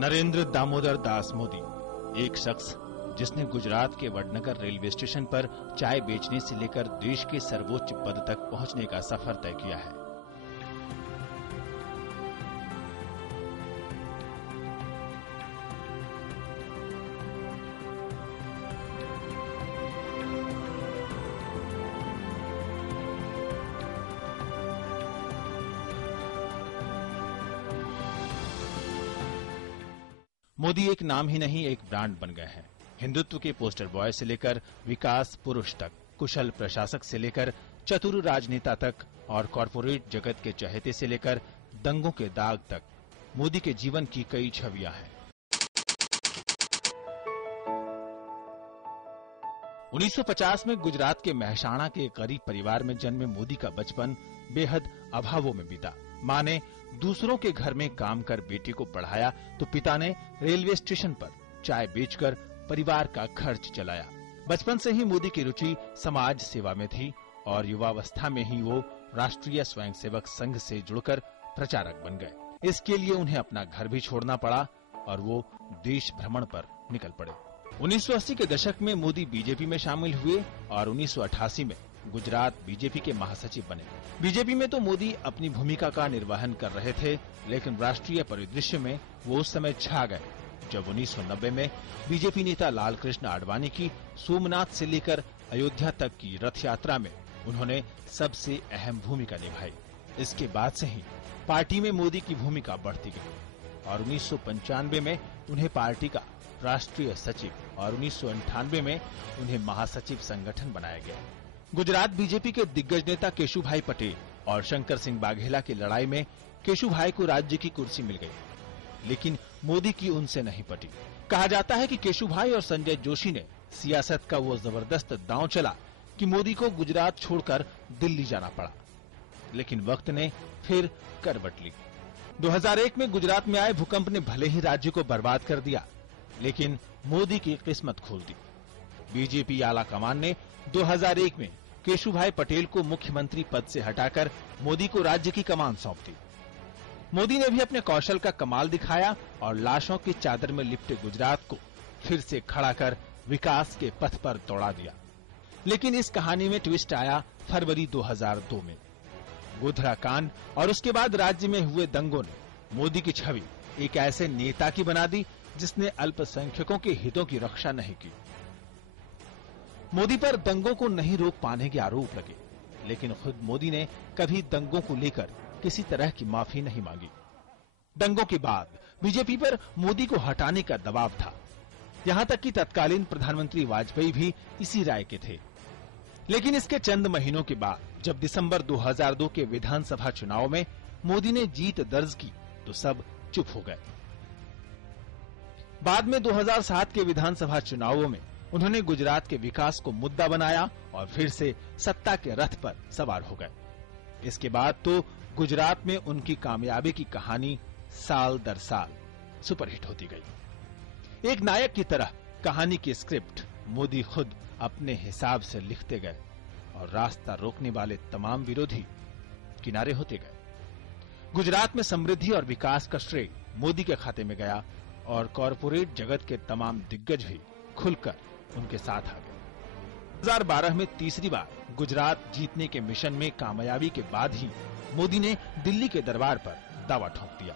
नरेंद्र दामोदर दास मोदी, एक शख्स जिसने गुजरात के वडनगर रेलवे स्टेशन पर चाय बेचने से लेकर देश के सर्वोच्च पद तक पहुंचने का सफर तय किया है। मोदी एक नाम ही नहीं, एक ब्रांड बन गए हैं। हिंदुत्व के पोस्टर बॉय से लेकर विकास पुरुष तक, कुशल प्रशासक से लेकर चतुर राजनेता तक और कॉरपोरेट जगत के चहेते से लेकर दंगों के दाग तक, मोदी के जीवन की कई छवियां हैं। 1950 में गुजरात के महसाणा के एक गरीब परिवार में जन्मे मोदी का बचपन बेहद अभावों में बीता। मां ने दूसरों के घर में काम कर बेटी को पढ़ाया तो पिता ने रेलवे स्टेशन पर चाय बेचकर परिवार का खर्च चलाया। बचपन से ही मोदी की रुचि समाज सेवा में थी और युवावस्था में ही वो राष्ट्रीय स्वयंसेवक संघ से जुड़कर प्रचारक बन गए। इसके लिए उन्हें अपना घर भी छोड़ना पड़ा और वो देश भ्रमण पर निकल पड़े। 1980 के दशक में मोदी बीजेपी में शामिल हुए और 1988 में गुजरात बीजेपी के महासचिव बने। बीजेपी में तो मोदी अपनी भूमिका का निर्वहन कर रहे थे, लेकिन राष्ट्रीय परिदृश्य में वो उस समय छा गए जब 1990 में बीजेपी नेता लालकृष्ण आडवाणी की सोमनाथ से लेकर अयोध्या तक की रथ यात्रा में उन्होंने सबसे अहम भूमिका निभाई। इसके बाद से ही पार्टी में मोदी की भूमिका बढ़ती गई और 1995 में उन्हें पार्टी का राष्ट्रीय सचिव और 1998 में उन्हें महासचिव संगठन बनाया गया। गुजरात बीजेपी के दिग्गज नेता केशुभाई पटेल और शंकर सिंह बाघेला की लड़ाई में केशुभाई को राज्य की कुर्सी मिल गई, लेकिन मोदी की उनसे नहीं पटी। कहा जाता है कि केशुभाई और संजय जोशी ने सियासत का वो जबरदस्त दांव चला कि मोदी को गुजरात छोड़कर दिल्ली जाना पड़ा, लेकिन वक्त ने फिर करवट ली। 2001 में गुजरात में आए भूकंप ने भले ही राज्य को बर्बाद कर दिया, लेकिन मोदी की किस्मत खोल दी। बीजेपी आला कमान ने 2001 में केशुभाई पटेल को मुख्यमंत्री पद से हटाकर मोदी को राज्य की कमान सौंप दी। मोदी ने भी अपने कौशल का कमाल दिखाया और लाशों की चादर में लिपटे गुजरात को फिर से खड़ा कर विकास के पथ पर दौड़ा दिया। लेकिन इस कहानी में ट्विस्ट आया फरवरी 2002 में। गोधरा कांड और उसके बाद राज्य में हुए दंगों ने मोदी की छवि एक ऐसे नेता की बना दी जिसने अल्पसंख्यकों के हितों की रक्षा नहीं की। मोदी पर दंगों को नहीं रोक पाने के आरोप लगे, लेकिन खुद मोदी ने कभी दंगों को लेकर किसी तरह की माफी नहीं मांगी। दंगों के बाद बीजेपी पर मोदी को हटाने का दबाव था। यहां तक कि तत्कालीन प्रधानमंत्री वाजपेयी भी इसी राय के थे। लेकिन इसके चंद महीनों के बाद जब दिसंबर 2002 के विधानसभा चुनाव में मोदी ने जीत दर्ज की तो सब चुप हो गए। बाद में 2007 के विधानसभा चुनावों में उन्होंने गुजरात के विकास को मुद्दा बनाया और फिर से सत्ता के रथ पर सवार हो गए। इसके बाद तो गुजरात में उनकी कामयाबी की कहानी साल दर साल सुपरहिट होती गई। एक नायक की तरह कहानी की स्क्रिप्ट मोदी खुद अपने हिसाब से लिखते गए और रास्ता रोकने वाले तमाम विरोधी किनारे होते गए। गुजरात में समृद्धि और विकास का श्रेय मोदी के खाते में गया और कॉरपोरेट जगत के तमाम दिग्गज भी खुलकर उनके साथ आ गए। 2012 में तीसरी बार गुजरात जीतने के मिशन में कामयाबी के बाद ही मोदी ने दिल्ली के दरबार पर दावा ठोक दिया।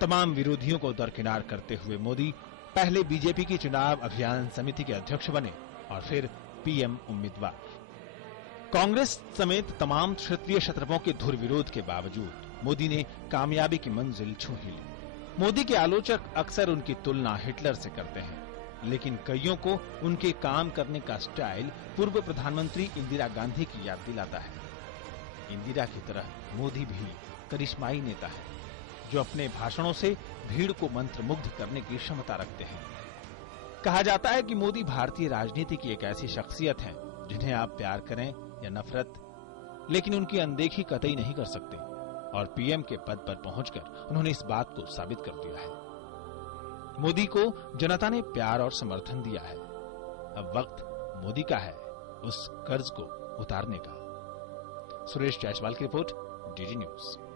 तमाम विरोधियों को दरकिनार करते हुए मोदी पहले बीजेपी की चुनाव अभियान समिति के अध्यक्ष बने और फिर पीएम उम्मीदवार। कांग्रेस समेत तमाम क्षेत्रीय शत्रपों के धुर विरोध के बावजूद मोदी ने कामयाबी की मंजिल छू ही ली। मोदी के आलोचक अक्सर उनकी तुलना हिटलर से करते हैं, लेकिन कईयों को उनके काम करने का स्टाइल पूर्व प्रधानमंत्री इंदिरा गांधी की याद दिलाता है। इंदिरा की तरह मोदी भी करिश्माई नेता है जो अपने भाषणों से भीड़ को मंत्रमुग्ध करने की क्षमता रखते हैं। कहा जाता है कि मोदी भारतीय राजनीति की एक ऐसी शख्सियत है जिन्हें आप प्यार करें या नफरत, लेकिन उनकी अनदेखी कतई नहीं कर सकते और पीएम के पद पर पहुंचकर उन्होंने इस बात को साबित कर दिया है। मोदी को जनता ने प्यार और समर्थन दिया है। अब वक्त मोदी का है उस कर्ज को उतारने का। सुरेश जायसवाल की रिपोर्ट, डीडी न्यूज।